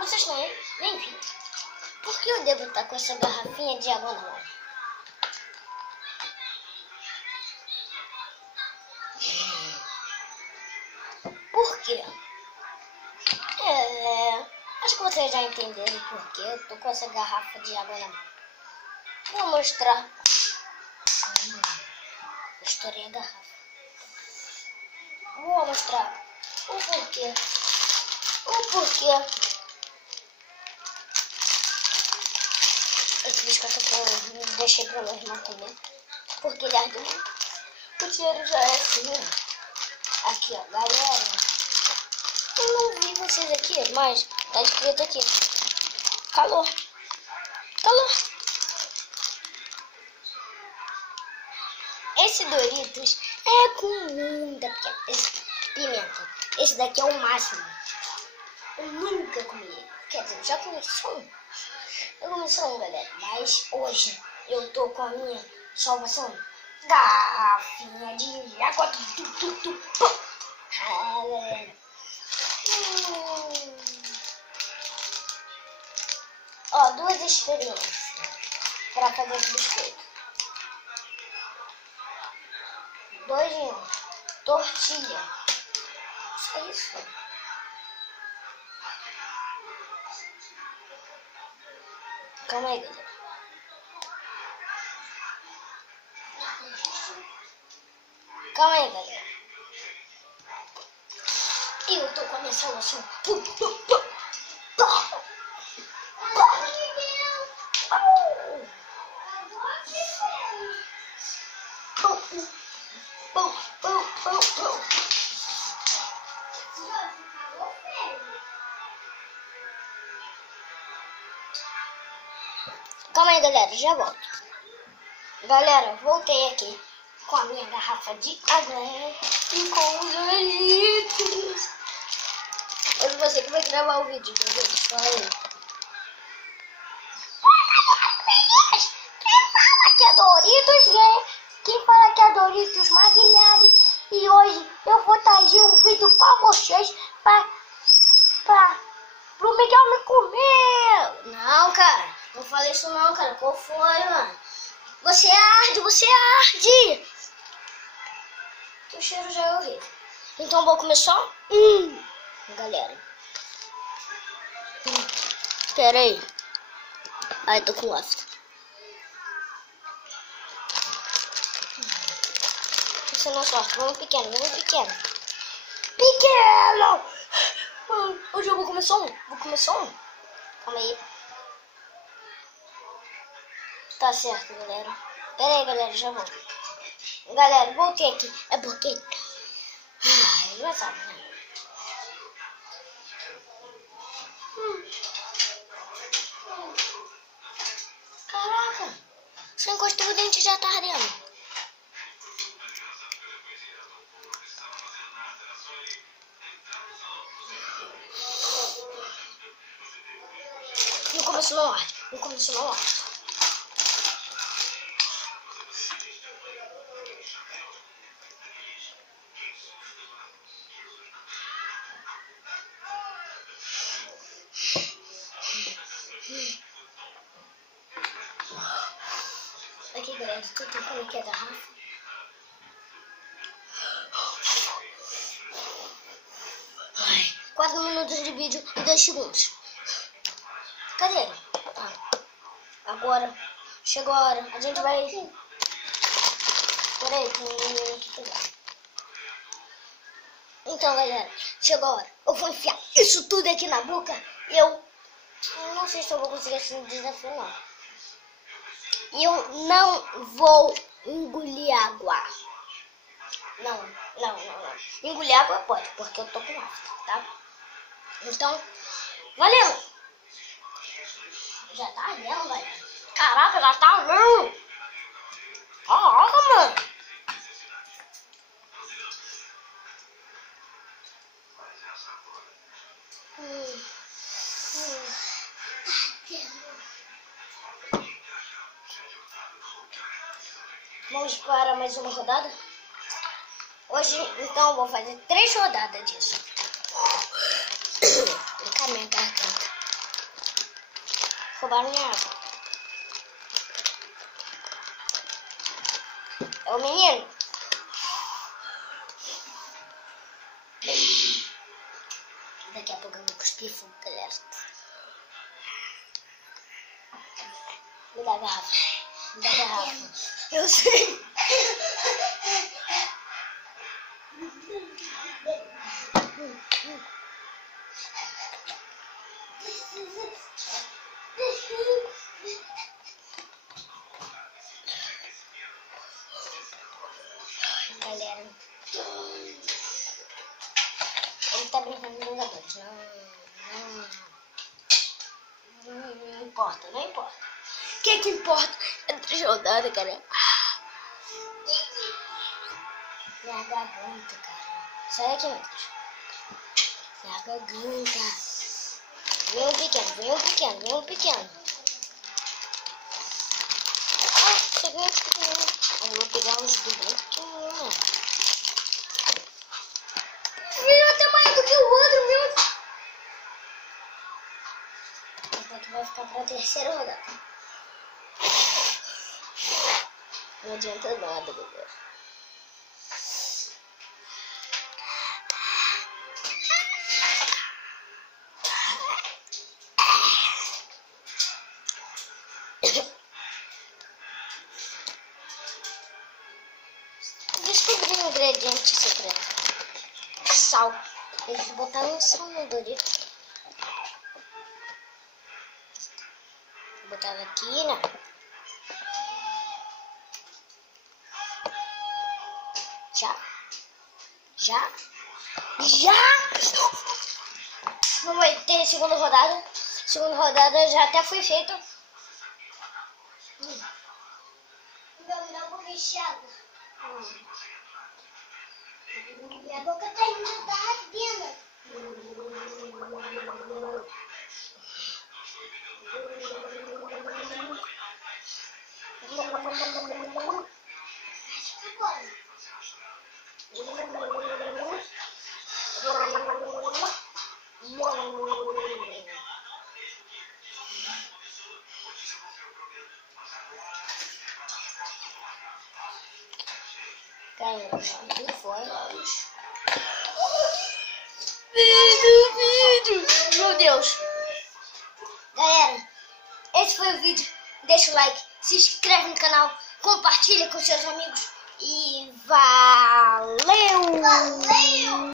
Vocês nem viram. Por que eu devo estar com essa garrafinha de água na mão? Por quê? Acho que vocês já entenderam por que eu tô com essa garrafa de água na mão. Vou mostrar. Estourei a garrafa. Vou mostrar o porquê. Esse biscoito que eu deixei para meu irmão comer. Porque ele arde muito. O cheiro já é assim. Aqui, ó, galera. Eu não vi vocês aqui, mas tá escrito aqui. Calor. Esse Doritos é com muita pimenta. Esse daqui é o máximo. Eu nunca comi. Quer dizer, já comi só um. Eu comi só um, galera. Mas hoje eu tô com a minha salvação. Garrafinha de água. Galera. Ó, 2 experiências para fazer esse biscoito. 2 em 1. Tortilha. Só isso. Calma aí, galera. Eu tô com a minha salvação. Calma aí, galera, já volto. Galera, voltei aqui com a minha garrafa de água e com os Doritos. Eu você que vai gravar o vídeo, Doritos, fala aí. Quem fala que é Doritos, né? Quem fala que é Doritos Maguilhari. E hoje eu vou trazer um vídeo pra vocês pro Miguel me comer. Não, cara, não falei isso não, cara. Qual foi, mano? Você arde! O cheiro já é horrível. Então vou começar? Galera. Pera aí. Ai, tô com afta. Você não sorte. Vamos pequeno. Pequeno! Hoje eu vou começar um. Calma aí. Tá certo, galera. Pera aí, galera, já vou. Galera, voltei aqui. É porque... já sabe, né? Caraca! Você encostou o dente e já tá ardendo. No começo não arde. Aqui, galera, tô tentando aqui a garrafa. Ai, 4 minutos de vídeo e 2 segundos. Cadê ele? Agora, chegou a hora. A gente vai... Peraí, que pegar. Então, galera, chegou a hora. Eu vou enfiar isso tudo aqui na boca. E eu não sei se eu vou conseguir esse desafio, não. E eu não vou engolir água. Não. Engolir água pode, porque eu tô com afta, tá? Então, valeu! Já tá ardendo, velho. Caraca, já tá ardendo. Caraca, mano. Vamos para mais uma rodada? Hoje, então, eu vou fazer 3 rodadas disso. Vem cá, minha garganta. Roubaram minha água. É o menino. Daqui a pouco eu vou cuspir fogo, galera. Me dá a garrafa. Me dá a garrafa. Eu sei. Galera, ele tá brincando com os jogadores. Não importa, não importa. O que importa? Entre rodada, cara. Minha garganta, cara. Sai aqui, Matheus. Minha garganta. Vem um pequeno, vem um pequeno, vem um pequeno. Ah, cheguei aqui pequeno. Eu vou pegar uns do bem pequenininho. Viu até mais do que o outro, viu? Esse daqui vai ficar pra terceira rodada. Não adianta nada, galera. Descobri um ingrediente secreto. Sal. Eles botaram sal no Doritos. Botava aqui, né? Já? Não vai ter segunda rodada. Segunda rodada já até foi feita. Minha boca recheada. Minha boca tá indo da rabina. Galera, não foi. Vídeo! Meu Deus! Galera, esse foi o vídeo. Deixa o like, se inscreve no canal, compartilha com seus amigos e valeu!